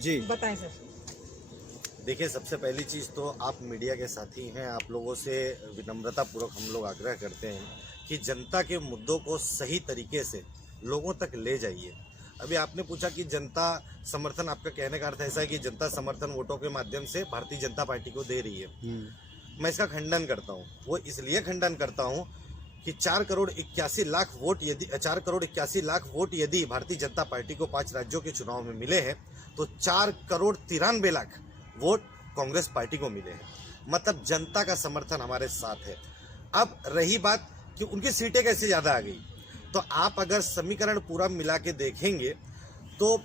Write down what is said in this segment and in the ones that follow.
जी बताएं सर। देखिए, सबसे पहली चीज़ तो आप मीडिया के साथी हैं, आप लोगों से विनम्रतापूर्वक हम लोग आग्रह करते हैं कि जनता के मुद्दों को सही तरीके से लोगों तक ले जाइए। अभी आपने पूछा कि जनता समर्थन, आपका कहने का अर्थ ऐसा है कि जनता समर्थन वोटों के माध्यम से भारतीय जनता पार्टी को दे रही है। मैं इसका खंडन करता हूँ। वो इसलिए खंडन करता हूँ कि 4 करोड़ 81 लाख वोट यदि भारतीय जनता पार्टी को 5 राज्यों के चुनाव में मिले हैं, तो 4 करोड़ 93 लाख वोट कांग्रेस पार्टी को मिले हैं। मतलब जनता का समर्थन हमारे साथ है। अब रही बात कि उनकी सीटें कैसे ज़्यादा आ गई, तो आप अगर समीकरण पूरा मिला के देखेंगे तो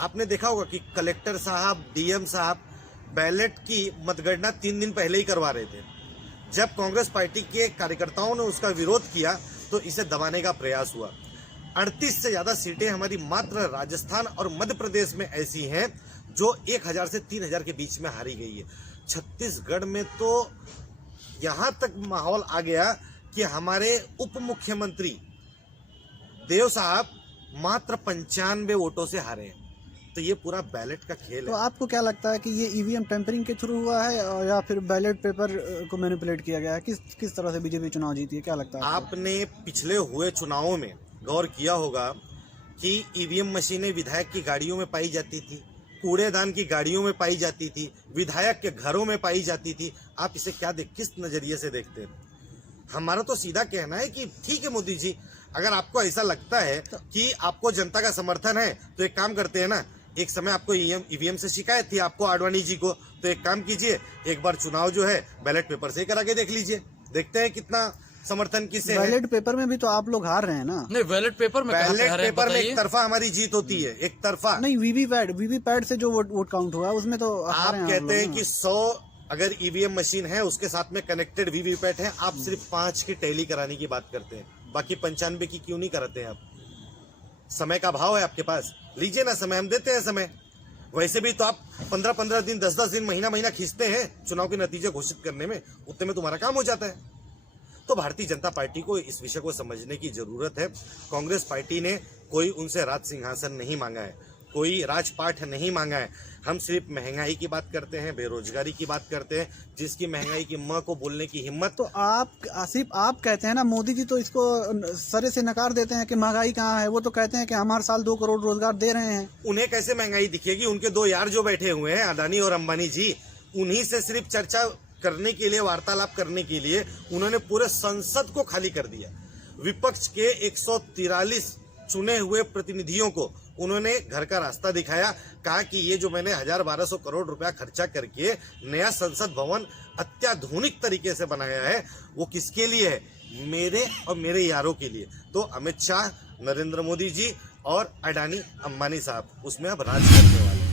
आपने देखा होगा कि कलेक्टर साहब, डीएम साहब बैलेट की मतगणना 3 दिन पहले ही करवा रहे थे। जब कांग्रेस पार्टी के कार्यकर्ताओं ने उसका विरोध किया तो इसे दबाने का प्रयास हुआ। 38 से ज़्यादा सीटें हमारी मात्र राजस्थान और मध्य प्रदेश में ऐसी हैं जो 1000 से 3000 के बीच में हारी गई है। छत्तीसगढ़ में तो यहाँ तक माहौल आ गया कि हमारे उप मुख्यमंत्री देव साहब मात्र 95 वोटों से हारे हैं। तो ये पूरा बैलेट का खेल तो है। आपको क्या लगता है कि ये ईवीएम टेम्परिंग के थ्रू हुआ है और या फिर बैलेट पेपर को मैनिपुलेट किया गया है? किस तरह से बीजेपी चुनाव जीती है, क्या लगता है आपको? आपने पिछले हुए चुनावों में गौर किया होगा कि ईवीएम मशीनें विधायक की गाड़ियों में पाई जाती थी, कूड़ेदान की गाड़ियों में पाई जाती थी, विधायक के घरों में पाई जाती थी। आप इसे किस नजरिए से देखते हैं? हमारा तो सीधा कहना है कि ठीक है मोदी जी, अगर आपको ऐसा लगता है कि आपको जनता का समर्थन है तो एक काम करते हैं ना, एक समय आपको ईवीएम से शिकायत थी आपको आडवाणी जी को, तो एक काम कीजिए, एक बार चुनाव जो है बैलेट पेपर से करा के देख लीजिए, देखते हैं कितना समर्थन किसे है। बैलेट पेपर में भी तो आप लोग हार रहे हैं ना? नहीं, बैलेट पेपर में एक तरफा हमारी जीत होती है, एक तरफा नहीं। वीवीपैट से जो वोट काउंट हुआ उसमें तो आप कहते हैं कि 100 अगर ईवीएम मशीन है उसके साथ में कनेक्टेड वीवीपैट है, आप सिर्फ 5 की टैली कराने की बात करते हैं, बाकी 95 की क्यों नहीं कराते हैं आप? समय का भाव है आपके पास, लीजिए ना समय, हम देते हैं समय। वैसे भी तो आप 15-15 दिन, 10-10 दिन, महीना खींचते हैं चुनाव के नतीजे घोषित करने में, उतने में तुम्हारा काम हो जाता है। तो भारतीय जनता पार्टी को इस विषय को समझने की जरूरत है। कांग्रेस पार्टी ने कोई उनसे राज सिंहासन नहीं मांगा है, कोई राजपाठ नहीं मांगा है। हम सिर्फ महंगाई की बात करते हैं, बेरोजगारी की बात करते हैं, जिसकी महंगाई की मां को बोलने की हिम्मत। तो आप कहते हैं ना, मोदी जी तो इसको सरे से नकार देते हैं कि महंगाई कहाँ है। वो तो कहते हैं कि हम हर साल 2 करोड़ रोजगार दे रहे हैं। उन्हें कैसे महंगाई दिखेगी? उनके 2 यार जो बैठे हुए हैं, अदानी और अंबानी जी, उन्हीं से सिर्फ चर्चा करने के लिए, वार्तालाप करने के लिए उन्होंने पूरे संसद को खाली कर दिया। विपक्ष के 143 चुने हुए प्रतिनिधियों को उन्होंने घर का रास्ता दिखाया, कहा कि ये जो मैंने 1000-1200 करोड़ रुपया खर्चा करके नया संसद भवन अत्याधुनिक तरीके से बनाया है, वो किसके लिए है? मेरे और मेरे यारों के लिए। तो अमित शाह, नरेंद्र मोदी जी और अडानी अंबानी साहब उसमें अब राज करने वाले हैं।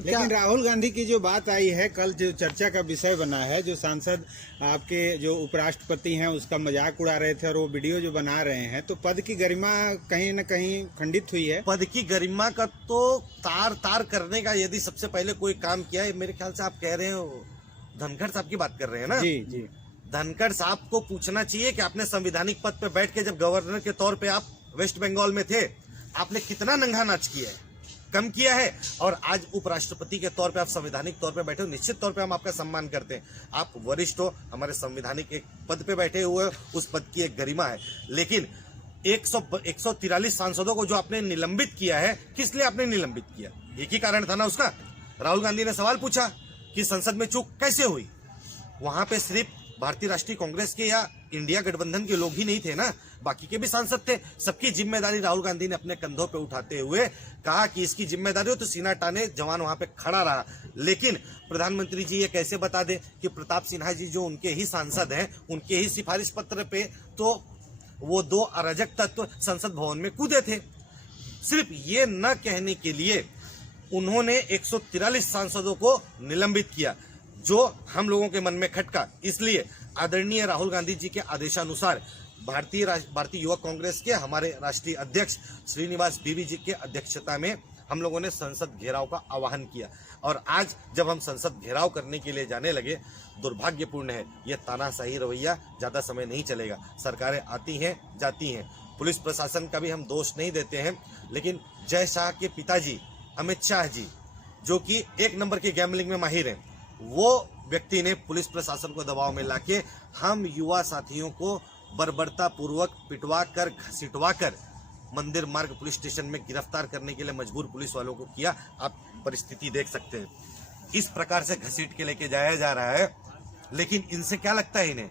लेकिन राहुल गांधी की जो बात आई है, कल जो चर्चा का विषय बना है, जो सांसद आपके जो उपराष्ट्रपति हैं उसका मजाक उड़ा रहे थे और वो वीडियो जो बना रहे हैं, तो पद की गरिमा कहीं न कहीं खंडित हुई है। पद की गरिमा का तो तार करने का यदि सबसे पहले कोई काम किया है, मेरे ख्याल से आप कह रहे हो धनखड़ साहब की बात कर रहे हैं ना? जी। धनखड़ साहब को पूछना चाहिए कि आपने संवैधानिक पद पे बैठ के, जब गवर्नर के तौर पे आप वेस्ट बंगाल में थे, आपने कितना नंगा नाच किया है? कम किया है। और आज उपराष्ट्रपति के तौर पे आप संवैधानिक तौर पे बैठे हो, निश्चित तौर पे हम आपका सम्मान करते हैं। आप वरिष्ठ हो, हमारे संवैधानिक एक पद पे बैठे हुए, उस पद की एक गरिमा है। लेकिन 143 सांसदों को जो आपने निलंबित किया है, किस लिए आपने निलंबित किया? एक ही कारण था ना उसका। राहुल गांधी ने सवाल पूछा कि संसद में चूक कैसे हुई। वहां पे सिर्फ भारतीय राष्ट्रीय कांग्रेस के या इंडिया गठबंधन के लोग ही नहीं थे ना, बाकी के भी सांसद थे। सबकी जिम्मेदारी राहुल गांधी ने अपने कंधों पे उठाते हुए कहा कि इसकी जिम्मेदारी हो तो सीना टाने, जवान वहां पे खड़ा रहा। लेकिन प्रधानमंत्री जी ये कैसे बता दे कि प्रताप सिन्हा जी जो उनके ही सांसद हैं, उनके ही सिफारिश पत्र पे तो वो 2 अराजक तत्व संसद भवन में कूदे थे। सिर्फ ये न कहने के लिए उन्होंने 143 सांसदों को निलंबित किया, जो हम लोगों के मन में खटका। इसलिए आदरणीय राहुल गांधी जी के आदेशानुसार भारतीय युवा कांग्रेस के हमारे राष्ट्रीय अध्यक्ष श्रीनिवास बीवी जी के अध्यक्षता में हम लोगों ने संसद घेराव का आह्वान किया। और आज जब हम संसद घेराव करने के लिए जाने लगे, दुर्भाग्यपूर्ण है, ये तानाशाही रवैया ज़्यादा समय नहीं चलेगा। सरकारें आती हैं जाती हैं, पुलिस प्रशासन का भी हम दोष नहीं देते हैं, लेकिन जय शाह के पिताजी अमित शाह जी जो कि एक नंबर के गैम्बलिंग में माहिर हैं, वो व्यक्ति ने पुलिस प्रशासन को दबाव में लाके हम युवा साथियों को बर्बरता पूर्वक पिटवा कर घसीटवा कर मंदिर मार्ग पुलिस स्टेशन में गिरफ्तार करने के लिए मजबूर पुलिस वालों को किया। आप परिस्थिति देख सकते हैं, इस प्रकार से घसीट के लेके जाया जा रहा है। लेकिन इनसे क्या लगता है इन्हें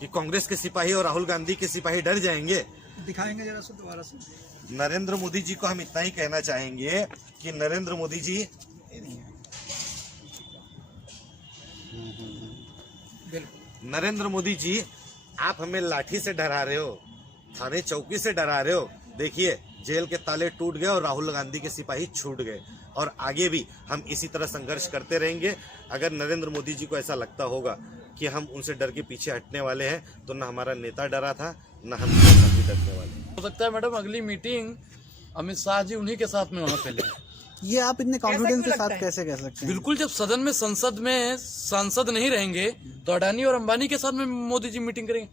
कि कांग्रेस के सिपाही और राहुल गांधी के सिपाही डर जाएंगे? दिखाएंगे जरा से दोबारा से। नरेंद्र मोदी जी को हम इतना ही कहना चाहेंगे कि नरेंद्र मोदी जी, नरेंद्र मोदी जी, आप हमें लाठी से डरा रहे हो, थाने चौकी से डरा रहे हो। देखिए जेल के ताले टूट गए और राहुल गांधी के सिपाही छूट गए, और आगे भी हम इसी तरह संघर्ष करते रहेंगे। अगर नरेंद्र मोदी जी को ऐसा लगता होगा कि हम उनसे डर के पीछे हटने वाले हैं, तो न हमारा नेता डरा था, न हम डरने वाले। हो सकता है मैडम अगली मीटिंग अमित शाह जी उन्हीं के साथ में वहाँ पे लें। ये आप इतने कॉन्फिडेंस के साथ कैसे कह सकते हैं? बिल्कुल, जब सदन में संसद में सांसद नहीं रहेंगे तो अडानी और अंबानी के साथ में मोदी जी मीटिंग करेंगे।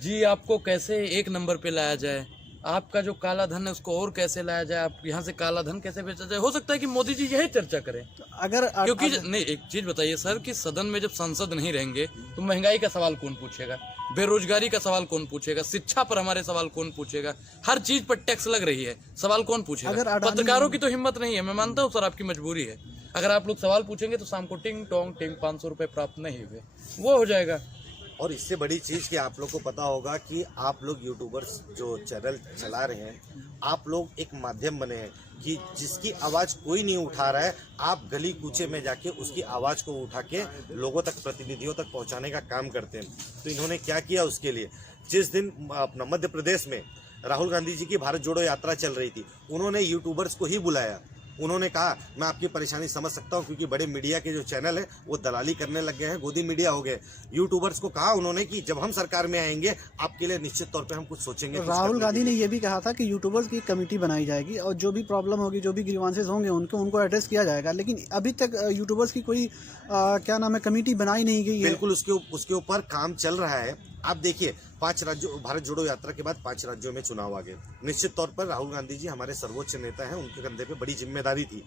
जी आपको कैसे एक नंबर पे लाया जाए, आपका जो काला धन है उसको और कैसे लाया जाए, आप यहाँ से काला धन कैसे बेचा जाए। हो सकता है कि मोदी जी यही चर्चा करें। अगर क्योंकि नहीं, एक चीज बताइए सर कि सदन में जब सांसद नहीं रहेंगे तो महंगाई का सवाल कौन पूछेगा, बेरोजगारी का सवाल कौन पूछेगा, शिक्षा पर हमारे सवाल कौन पूछेगा, हर चीज पर टैक्स लग रही है, सवाल कौन पूछेगा। पत्रकारों की तो हिम्मत नहीं है, मैं मानता हूँ सर आपकी मजबूरी है। अगर आप लोग सवाल पूछेंगे तो शाम को टिंग टोंग टिंग 500 रुपए प्राप्त नहीं हुए, वो हो जाएगा। और इससे बड़ी चीज कि आप लोग को पता होगा कि आप लोग यूट्यूबर्स जो चैनल चला रहे हैं, आप लोग एक माध्यम बने हैं कि जिसकी आवाज कोई नहीं उठा रहा है, आप गली कूचे में जाके उसकी आवाज को उठा के लोगों तक, प्रतिनिधियों तक पहुंचाने का काम करते हैं। तो इन्होंने क्या किया उसके लिए, जिस दिन अपना मध्य प्रदेश में राहुल गांधी जी की भारत जोड़ो यात्रा चल रही थी, उन्होंने यूट्यूबर्स को ही बुलाया। उन्होंने कहा मैं आपकी परेशानी समझ सकता हूं, क्योंकि बड़े मीडिया के जो चैनल है वो दलाली करने लग गए हैं, गोदी मीडिया हो गए। यूट्यूबर्स को कहा उन्होंने कि जब हम सरकार में आएंगे आपके लिए निश्चित तौर पे हम कुछ सोचेंगे। राहुल गांधी ने ये भी कहा था कि यूट्यूबर्स की कमेटी बनाई जाएगी और जो भी प्रॉब्लम होगी, जो भी ग्रीवांसेस होंगे उनको एड्रेस किया जाएगा। लेकिन अभी तक यूट्यूबर्स की कोई क्या नाम है, कमेटी बनाई नहीं गई है। बिल्कुल, उसके ऊपर काम चल रहा है। आप देखिए 5 राज्यों, भारत जोड़ो यात्रा के बाद 5 राज्यों में चुनाव आ गए। निश्चित तौर पर राहुल गांधी जी हमारे सर्वोच्च नेता हैं, उनके कंधे पे बड़ी जिम्मेदारी थी।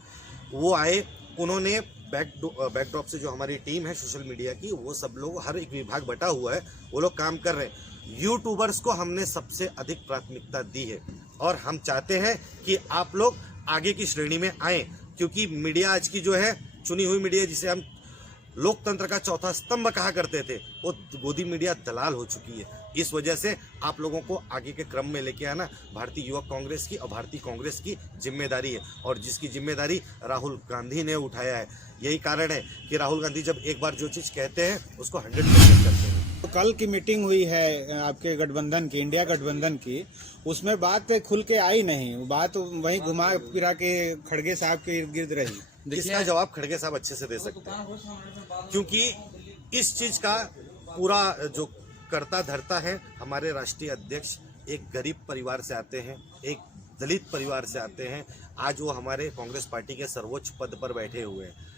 वो आए, उन्होंने बैकड्रॉप से जो हमारी टीम है सोशल मीडिया की, वो सब लोग, हर एक विभाग बटा हुआ है, वो लोग काम कर रहे हैं। यूट्यूबर्स को हमने सबसे अधिक प्राथमिकता दी है और हम चाहते हैं कि आप लोग आगे की श्रेणी में आए, क्योंकि मीडिया आज की जो है चुनी हुई मीडिया, जिसे हम लोकतंत्र का चौथा स्तंभ कहा करते थे, वो गोदी मीडिया दलाल हो चुकी है। इस वजह से आप लोगों को आगे के क्रम में लेके आना भारतीय युवक कांग्रेस की और भारतीय कांग्रेस की जिम्मेदारी है, और जिसकी जिम्मेदारी राहुल गांधी ने उठाया है। यही कारण है कि राहुल गांधी जब एक बार जो चीज कहते हैं उसको 100% करते हैं। तो कल की मीटिंग हुई है आपके गठबंधन की, इंडिया गठबंधन की, उसमें बात खुल के आई नहीं, बात वहीं घुमा फिरा के खड़गे साहब के इर्द गिर्द रही। इसका जवाब खड़गे साहब अच्छे से दे सकते हैं, क्योंकि इस चीज का पूरा जो करता धरता है, हमारे राष्ट्रीय अध्यक्ष एक गरीब परिवार से आते हैं, एक दलित परिवार से आते हैं। आज वो हमारे कांग्रेस पार्टी के सर्वोच्च पद पर बैठे हुए हैं।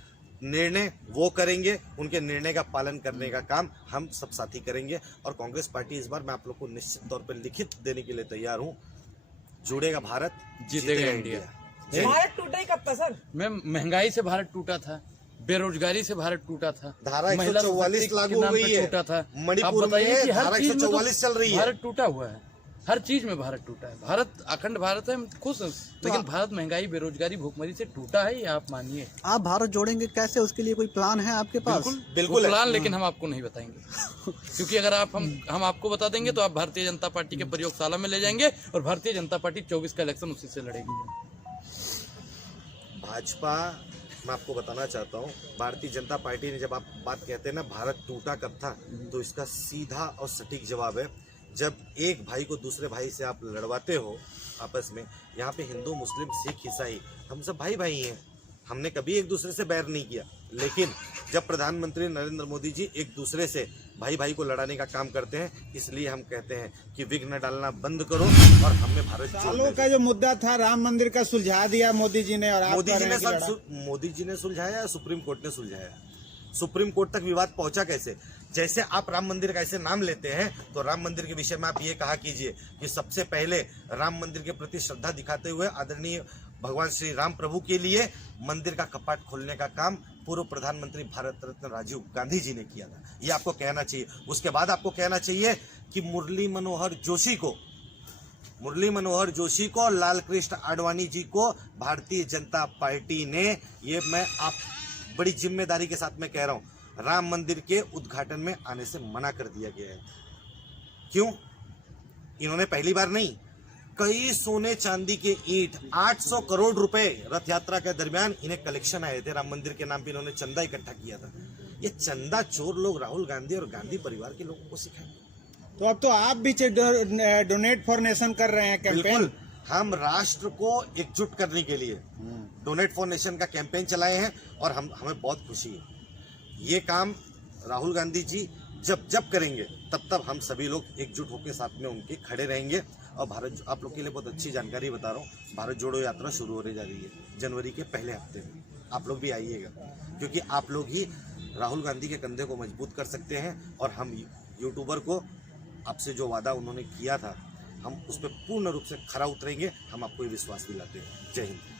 निर्णय वो करेंगे, उनके निर्णय का पालन करने का काम हम सब साथी करेंगे। और कांग्रेस पार्टी इस बार मैं आप लोग को निश्चित तौर पर लिखित देने के लिए तैयार हूँ, जुड़ेगा भारत, जीतेगा इंडिया। भारत टूटे कब था सर? मैं महंगाई से भारत टूटा था, बेरोजगारी से भारत टूटा था, धारा महिला 144 लागू नाम हुई पे है, टूटा था। मणिपुर आप बताइए में कि हर धारा चीज में तो 144 चल रही है। भारत टूटा हुआ है, हर चीज में भारत टूटा है। भारत अखंड भारत है, हम खुश हैं, लेकिन भारत महंगाई, बेरोजगारी, भूखमरी से टूटा है, ये आप मानिए। आप भारत जोड़ेंगे कैसे, उसके लिए कोई प्लान है आपके पास? बिल्कुल प्लान, लेकिन हम आपको नहीं बताएंगे क्योंकि अगर हम आपको बता देंगे तो आप भारतीय जनता पार्टी के प्रयोगशाला में ले जाएंगे और भारतीय जनता पार्टी 24 का इलेक्शन उसी से लड़ेगी। भाजपा, मैं आपको बताना चाहता हूँ, भारतीय जनता पार्टी ने, जब आप बात कहते हैं ना भारत टूटा कब था, तो इसका सीधा और सटीक जवाब है जब एक भाई को दूसरे भाई से आप लड़वाते हो आपस में। यहाँ पे हिंदू, मुस्लिम, सिख, ईसाई, हम सब भाई भाई हैं, हमने कभी एक दूसरे से बैर नहीं किया। लेकिन जब प्रधानमंत्री नरेंद्र मोदी जी एक दूसरे से भाई भाई को लड़ाने का काम करते हैं, इसलिए हम कहते हैं कि विघ्न डालना बंद करो और हमें भारत सालों का जो मुद्दा था राम मंदिर का सुलझा दिया मोदी जी ने, और आप मोदी जी ने कह रहे हैं मोदी जी ने सुलझाया या सुप्रीम कोर्ट ने सुलझाया? सुप्रीम कोर्ट तक विवाद पहुंचा कैसे? जैसे आप राम मंदिर का ऐसे नाम लेते हैं, तो राम मंदिर के विषय में आप ये कहा कीजिए कि सबसे पहले राम मंदिर के प्रति श्रद्धा दिखाते हुए आदरणीय भगवान श्री राम प्रभु के लिए मंदिर का कपाट खोलने का काम पूर्व प्रधानमंत्री भारत रत्न राजीव गांधी जी ने किया था। ये आपको कहना चाहिए। उसके बाद आपको कहना चाहिए कि मुरली मनोहर जोशी को लाल कृष्ण आडवाणी जी को भारतीय जनता पार्टी ने, ये मैं आप बड़ी जिम्मेदारी के साथ में कह रहा हूं, राम मंदिर के उद्घाटन में आने से मना कर दिया गया है। क्यों? इन्होंने पहली बार नहीं, कई सोने चांदी के ईंट 800 करोड़ रुपए रथ यात्रा के दरमियान इन्हें कलेक्शन आए थे। राम मंदिर के नाम पे इन्होंने चंदा इकट्ठा किया था। ये चंदा चोर लोग राहुल गांधी और गांधी परिवार के लोगों को सिखाएं। तो अब तो आप भी डोनेट फॉर नेशन कर रहे हैं कैंपेन। बिल्कुल, हम राष्ट्र को एकजुट करने के लिए डोनेट फॉर नेशन का कैंपेन चलाए हैं और हमें बहुत खुशी है। ये काम राहुल गांधी जी जब करेंगे तब हम सभी लोग एकजुट होकर साथ में उनके खड़े रहेंगे। और भारत, आप लोग के लिए बहुत अच्छी जानकारी बता रहा हूँ, भारत जोड़ो यात्रा शुरू होने जा रही है जनवरी के पहले हफ्ते में। आप लोग भी आइएगा, क्योंकि आप लोग ही राहुल गांधी के कंधे को मजबूत कर सकते हैं। और हम यूट्यूबर को आपसे जो वादा उन्होंने किया था, हम उस पर पूर्ण रूप से खरा उतरेंगे। हम आपको ये विश्वास दिलाते हैं। जय हिंद।